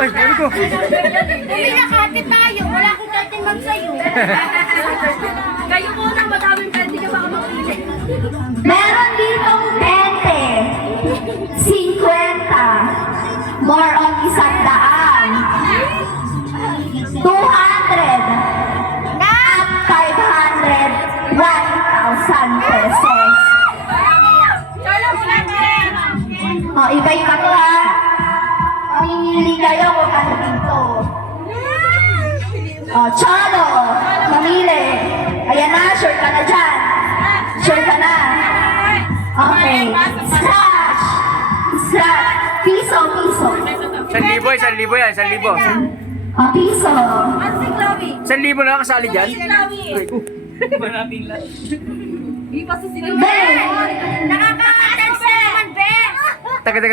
Ay, ano ko? Hindi nakati tayo. Wala akong dating mag-sayo. Kayo muna, madaming pwede ka baka mapili. Meron ditong 20, 50, more on 100, 200, at 500, 1,000 pesos. O, iba-iba to ha. Mamimili kayo kung ano dito. O, Cholo, mamili. Ayan na, sure ka na dyan. Sure ka na. Okay. Scratch. Scratch. Piso, piso. 1,000 yan, 1,000. O, piso. At si Chloe. 1,000 na kasali dyan? Si Chloe. Maraming lang. Iba sa sila. Be. Nakaka-attach na naman, Be. Taga. Okay.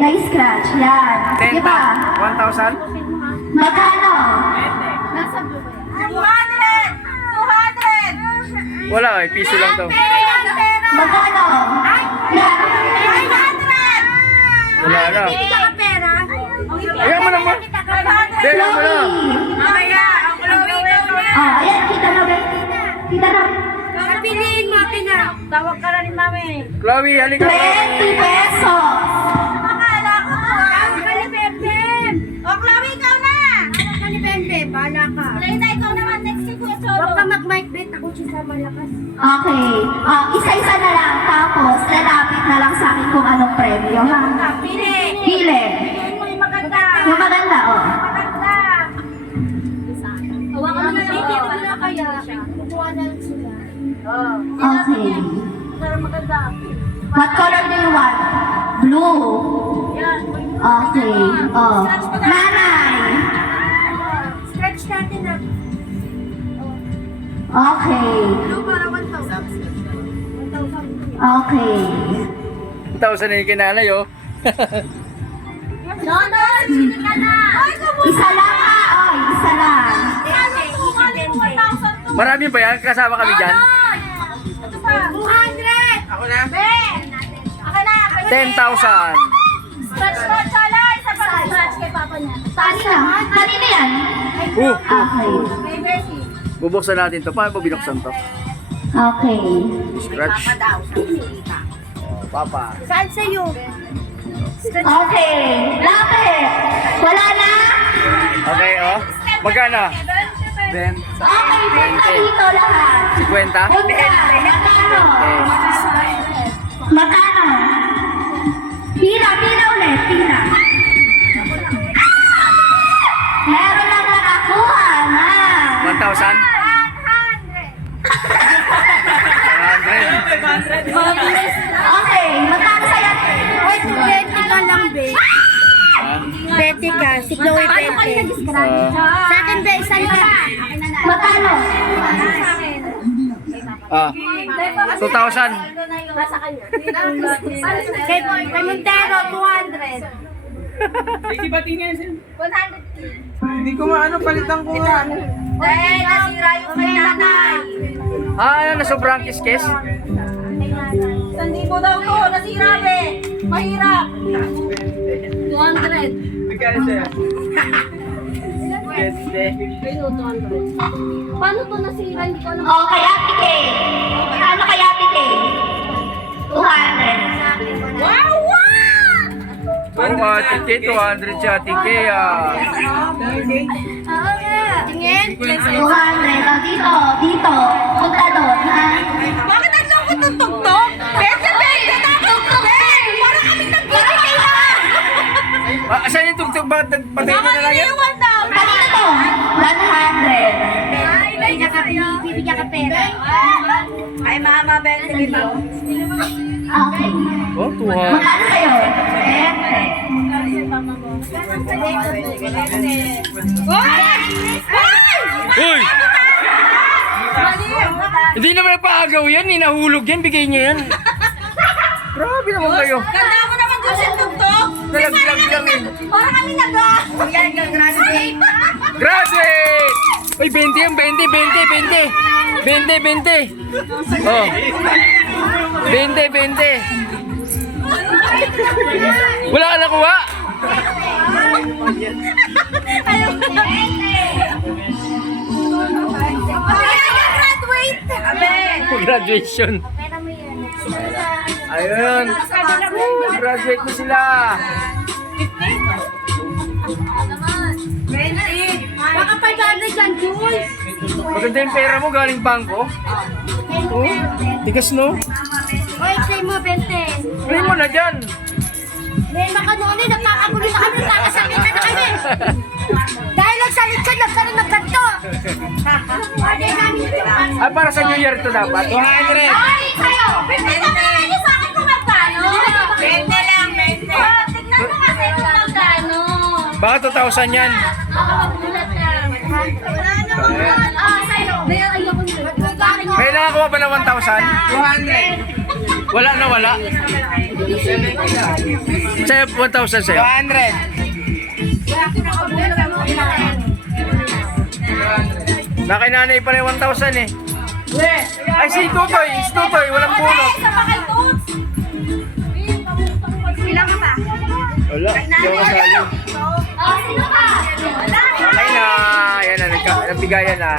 Na-scratch. Yan. Sige 10,000. pa. 1,000? Magkano? Nasa ba yan? 200! Wala eh, piso lang to. Magkano? Yan. 500! Wala na. Hindi ka pera. Ayan mo naman. Ayan mo na. Mamaya, ang Chloe, Oh, ayan. Kita na, be. Kita na. Piliin mo, Tina. Tawag ka na ni Mami. Chloe, halika. 20 pesos. Akala ko to. Tawag ka ni Bembem. O, Chloe, ikaw na. Tawag ka ni Bembem. Bahala ka. Lena, ikaw naman. Next week, Kuya Cholo. Huwag ka mag-mic bet. Ako siya sa malakas. Okay. Isa-isa na lang. Tapos, lalapit na lang sa akin kung anong premyo, ha? Pili. Pili. Yung maganda. Yung maganda, oh. Maganda. Hawakan mo na lang. Dito na kaya. Kukuha na lang sila. Okay. Pero maganda. What color do you want? Blue. Yan. Okay. Oh. Nanay. Stretch natin na. Okay. Blue para 1,000. 1,000. Okay. 1,000 na yung kinanay, oh. No, sino ka na? Ay, Isa lang, ha? Oh, isa lang. Marami ba yan? Kasama kami dyan? Ito pa. 200! Ako na? Be! Ako na. 10,000. Stretch mo, Chola. Isa pa stretch kay Papa niya. Kanina? Kanina yan? Okay. May Bessie. Bubuksan natin to. Paano bubuksan to? Okay. Scratch. Oh, Papa. Saan sa'yo? Stretch. Okay. Lapit. Wala na? Okay, oh. Magkano? 20. Okay, benta dito lahat. 50? Magkano? Magkano? Pina ulit, pina. Meron lang nakakuha na. 1,000? 100. Okay, magkano sa'yo? Oy, 20 ka lang, Be. 20 ka. Si Chloe 20. Sa akin, Be, isang ka. Magkano? Ah. 2,000. Nasa kanya. Kay Montero, 200. Hindi ba tingin siya? 100. Hindi ko maano, palitan ko nga. Dahil nasira yung kay nanay. Ah, ano, sobrang kiskes? 1,000 daw to, nasira, Be. Mahirap. 200. Magkano siya? Paano to nasira? Hindi ko alam. Oh, kaya Kay. Ano kaya Kay? 200. Wow! Oo, Ate Kay, 200 si Ate Kay, ah. Tingin. 200. Oh, dito. Punta doon, ha? Bakit ang lungkot ng tugtog? Bete na tugtog! Para kami nagbibigay na! Saan yung tugtog? Bakit patay mo na lang yan? Kanina to? 100. Bibigyan ka pera. Ay, mama, bete dito. Okay. Oh, 200. Magkano sa'yo? 20. Uy! Hindi naman nagpaagaw yan, nahulog yan, bigay niya yan. Grabe naman kayo. Ganda mo naman doon sa tugtog. Nalaglag lang eh. Para kami Yan, graduate. Graduate! Uy, 20 yan, 20. 20. Oh. 20. Wala ka nakuha? Ayaw ko. Graduate! Abe! Graduation. Pera mo yan. Ayun. Graduate na sila. Baka 500 dyan, Jules. Maganda yung pera mo galing bangko. Oh, tigas no? Oy, say mo, Bente. Pray mo na dyan. May makanunin, nagkakagulo na kami, nagkakasalit na kami. Dahil nagsalit ka, nagkaroon ng ganito. Pwede namin ito. Ah, para sa New Year to dapat. 200. Ay, sa'yo. Bente ka naman niyo sa akin kung magkano. Bente lang, Bente. Tignan mo kasi kung magkano. Baka 2,000 yan. Baka magulat ka. Wala namang ah, sa'yo. Bayan, ayoko na. May nakakuha pa ng 1,000? 200. Wala na wala. Sa'yo, 1,000 sa'yo. 200. Nakinanay pa na yung 1,000 eh. Ay, si Tutoy. Si Tutoy, walang bunot. Sa pakay tools. Sila ka ba? Wala, hindi ako kasali. Oh, sino ka? Wala. Okay na. Ayan na, nagbigayan na.